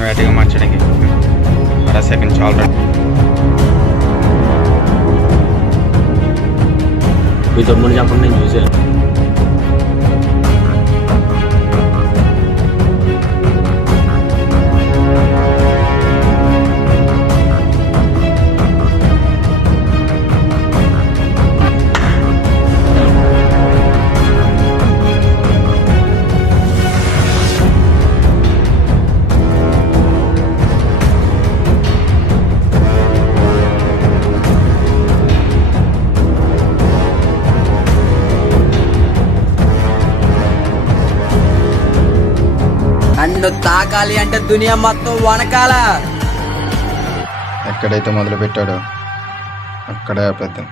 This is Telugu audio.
నన్ను వేటగా మార్చడానికి. సెకండ్ చాలా మీ తమ్ముడు చెప్పండి, నేను చూసాను. నన్ను తాకాలి అంటే దునియా మొత్తం వనకాల. ఎక్కడైతే మొదలు పెట్టాడో అక్కడే ఆపేద్దాం.